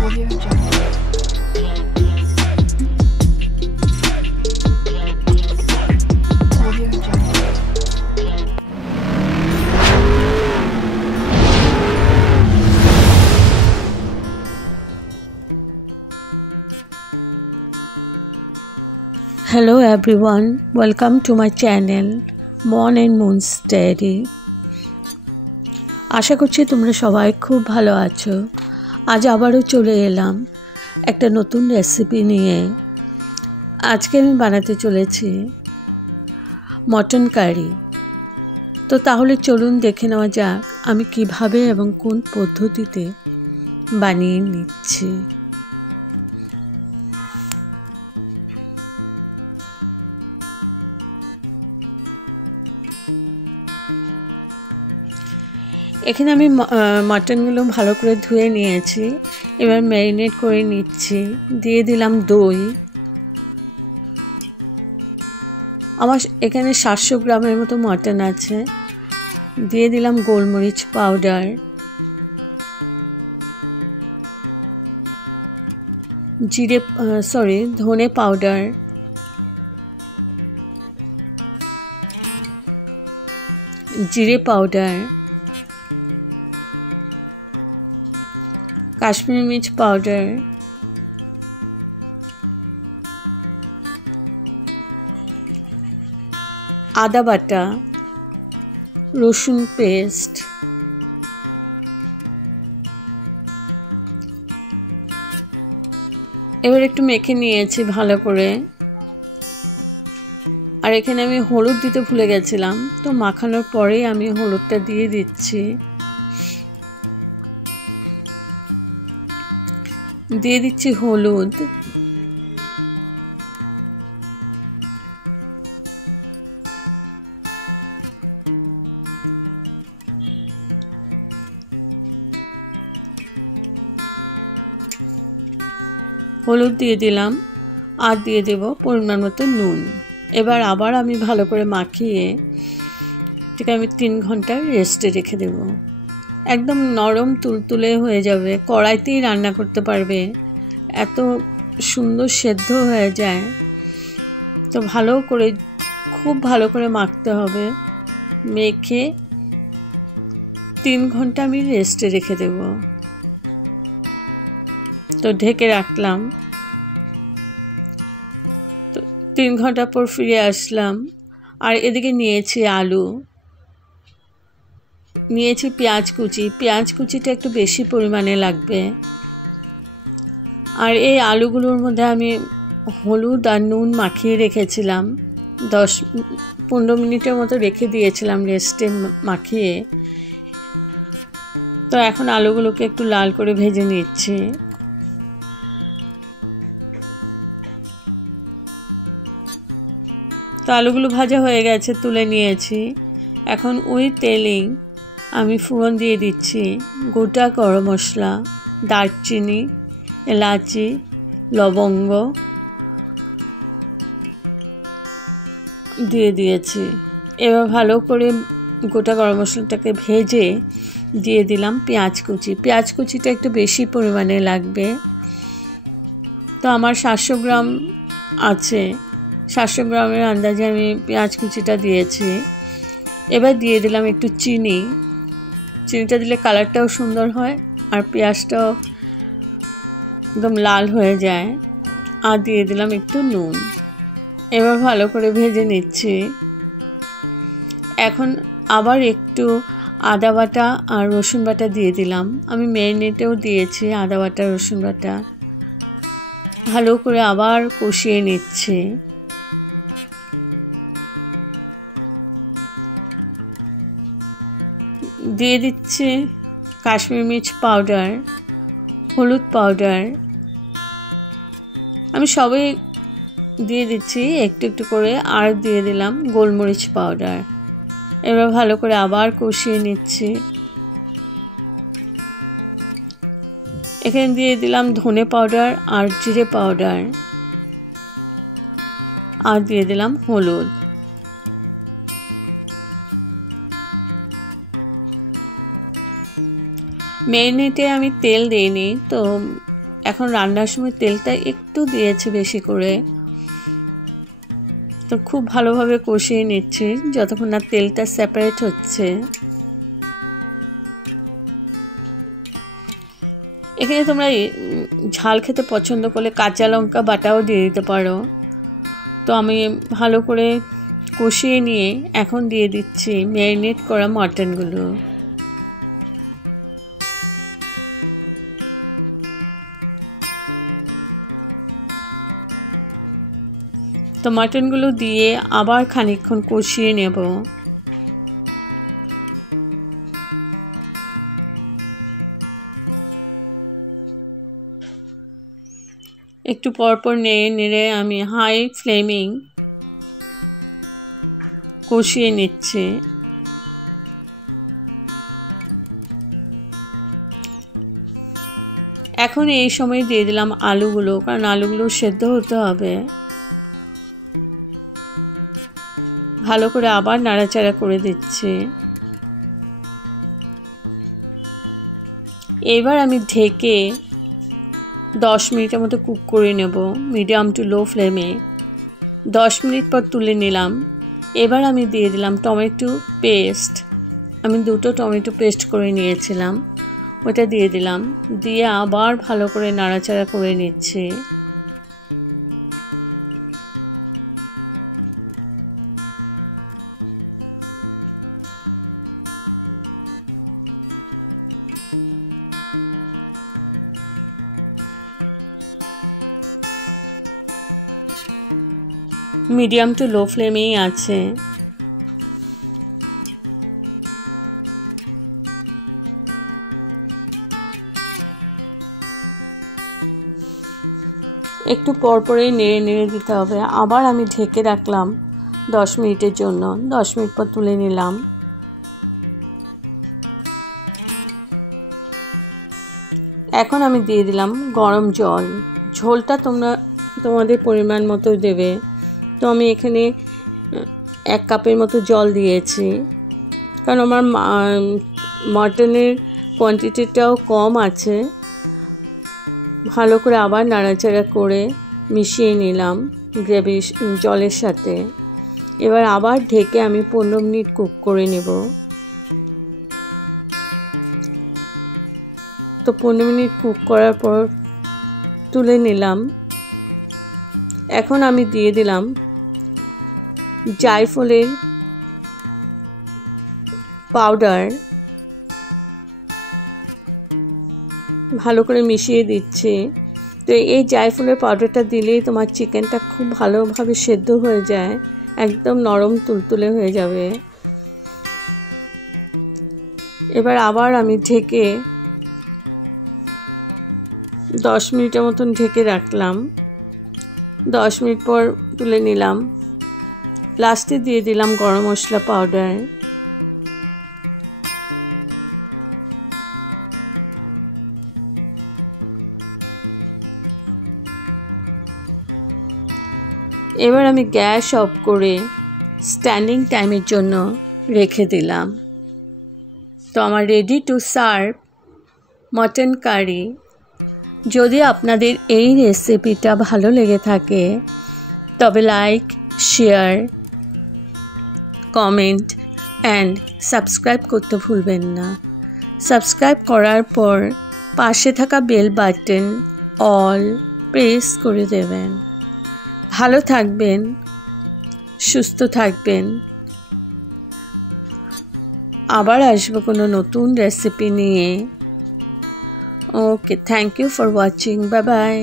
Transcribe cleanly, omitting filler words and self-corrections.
Audio Jungle. Audio Jungle. Hello everyone, welcome to my channel Mon and Moon's Diary. আশা করছি তোমরা সবাই খুব ভালো আছো। আজ আবারও চলে এলাম একটা নতুন রেসিপি নিয়ে। আজকে আমি বানাতে চলেছি মটন কারি। তো তাহলে চলুন দেখে নেওয়া যাক আমি কিভাবে এবং কোন পদ্ধতিতে বানিয়ে নিচ্ছি। এখানে আমি মাটনগুলো ভালো করে ধুয়ে নিয়েছি। এবার ম্যারিনেট করে নিচ্ছি। দিয়ে দিলাম দই। আমার এখানে 700 গ্রামের মতো মাটন আছে। দিয়ে দিলাম গোলমরিচ পাউডার, ধনে পাউডার, জিরে পাউডার, কাশ্মীরি মির্চ পাউডার, আদা বাটা, রসুন পেস্ট, এবার একটু মেখে নিয়েছি ভালো করে। আর এখানে আমি হলুদ দিতে ভুলে গেছিলাম, তো মাখানোর পরেই আমি হলুদটা দিয়ে দিচ্ছি। দিয়ে দিচ্ছি হলুদ, দিয়ে দিলাম আর দিয়ে দেব পরিমাণ মতো নুন। এবার আবার আমি ভালো করে মাখিয়ে এটাকে আমি 3 ঘন্টা রেস্টে রেখে দেব। একদম নরম তুলতুলে হয়ে যাবে, কড়াইতেই রান্না করতে পারবে, এত সুন্দর সেদ্ধ হয়ে যায়। তো খুব ভালো করে মাখতে হবে। মেখে 3 ঘন্টা আমি রেস্টে রেখে দেব। তো ঢেকে রাখলাম। তো 3 ঘন্টা পর ফিরে আসলাম। আর এদিকে নিয়েছি আলু, নিয়েছি পেঁয়াজ কুচি। পেঁয়াজ কুচিটা একটু বেশি পরিমাণে লাগবে। আর এই আলুগুলোর মধ্যে আমি হলুদ আর নুন মাখিয়ে রেখেছিলাম। 10-15 মিনিটের মতো রেখে দিয়েছিলাম রেস্টে মাখিয়ে। তো এখন আলুগুলোকে একটু লাল করে ভেজে নিচ্ছি। তো আলুগুলো ভাজা হয়ে গেছে, তুলে নিয়েছি। এখন ওই তেলেই আমি ফোড়ন দিয়ে দিচ্ছি গোটা গরম মশলা, দারচিনি, এলাচি, লবঙ্গ দিয়ে দিয়েছি। এবার ভালো করে গোটা গরম মশলাটাকে ভেজে দিয়ে দিলাম পেঁয়াজ কুচি। পেঁয়াজ কুচিটা একটু বেশি পরিমাণে লাগবে। তো আমার 700 গ্রাম আছে, 700 গ্রামের আন্দাজে আমি পেঁয়াজ কুচিটা দিয়েছি। এবার দিয়ে দিলাম একটু চিনি। চিনিটা দিলে কালারটাও সুন্দর হয় আর পেঁয়াজটাও একদম লাল হয়ে যায়। আর দিয়ে দিলাম একটু নুন। এবার ভালো করে ভেজে নিচ্ছি। এখন আবার একটু আদা বাটা আর রসুন বাটা দিয়ে দিলাম। আমি ম্যারিনেটেও দিয়েছি আদা বাটা রসুন বাটা। ভালো করে আবার কষিয়ে নিচ্ছি। দিয়ে দিচ্ছি কাশ্মীরি মির্চ পাউডার, হলুদ পাউডার। আমি সবই দিয়ে দিচ্ছি একটু একটু করে। আর দিয়ে দিলাম গোলমরিচ পাউডার। এবার ভালো করে আবার কষিয়ে নিচ্ছি। এখানে দিয়ে দিলাম ধনে পাউডার আর জিরে পাউডার। আর দিয়ে দিলাম হলুদ। ম্যারিনেটে আমি তেল দিইনি, তো এখন রান্নার সময় তেলটা একটু দিয়েছি বেশি করে, তো খুব ভালোভাবে কষিয়ে নিচ্ছি যতক্ষণ না তেলটা সেপারেট হচ্ছে। এখানে তোমরা ঝাল খেতে পছন্দ করলে কাঁচা লঙ্কা বাটাও দিয়ে দিতে পারো। তো আমি ভালো করে কষিয়ে নিয়ে এখন দিয়ে দিচ্ছি ম্যারিনেট করা মাটনগুলো। তো মাটনগুলো দিয়ে আবার খানিকক্ষণ কষিয়ে নেব। একটু পরপর নেড়ে নেড়ে আমি হাই ফ্লেমিং কষিয়ে নিচ্ছি। এখন এই সময় দিয়ে দিলাম আলুগুলো, কারণ আলুগুলো সেদ্ধ হতে হবে। ভালো করে আবার নাড়াচাড়া করে দিচ্ছি। এবার আমি ঢেকে 10 মিনিটের মতো কুক করে নেব মিডিয়াম টু লো ফ্লেমে। 10 মিনিট পর তুলে নিলাম। এবার আমি দিয়ে দিলাম টমেটো পেস্ট। আমি 2টো টমেটো পেস্ট করে নিয়েছিলাম, ওটা দিয়ে দিলাম। দিয়ে আবার ভালো করে নাড়াচাড়া করে নিচ্ছি। মিডিয়াম টু লো ফ্লেমেই আছে। একটু পরপরেই নেড়ে নেড়ে দিতে হবে। আবার আমি ঢেকে রাখলাম 10 মিনিটের জন্য। 10 মিনিট পর তুলে নিলাম। এখন আমি দিয়ে দিলাম গরম জল। ঝোলটা তোমরা তোমাদের পরিমাণ মতো দেবে। তো আমি এখানে 1 কাপের মতো জল দিয়েছি, কারণ আমার মাটনের কোয়ান্টিটিটাও কম আছে। ভালো করে আবার নাড়াচাড়া করে মিশিয়ে নিলাম গ্রেভি জলের সাথে। এবার আবার ঢেকে আমি 15 মিনিট কুক করে নেব। তো 15 মিনিট কুক করার পর তুলে নিলাম। এখন আমি দিয়ে দিলাম জায়ফলের পাউডার। ভালো করে মিশিয়ে দিচ্ছি। তো এই জায়ফলের পাউডারটা দিলেই তোমার চিকেনটা খুব ভালোভাবে সেদ্ধ হয়ে যায়, একদম নরম তুলতুলে হয়ে যাবে। এবার আবার আমি ঢেকে 10 মিনিটের মতন ঢেকে রাখলাম। 10 মিনিট পর তুলে নিলাম। লাস্টে দিয়ে দিলাম গরম মশলা পাউডার। এবার আমি গ্যাস অফ করে স্ট্যান্ডিং টাইমের জন্য রেখে দিলাম। তো আমার ready to serve mutton curry. যদি আপনাদের এই রেসিপিটা ভালো লেগে থাকে তবে like, share, comment and subscribe করতে ভুলবেন না। সাবস্ক্রাইব করার পর পাশে থাকা বেল বাটন অল প্রেস করে দেবেন। ভালো থাকবেন, সুস্থ থাকবেন। আবার আসবো কোনো নতুন রেসিপি নিয়ে। Okay, thank you for watching. Bye by.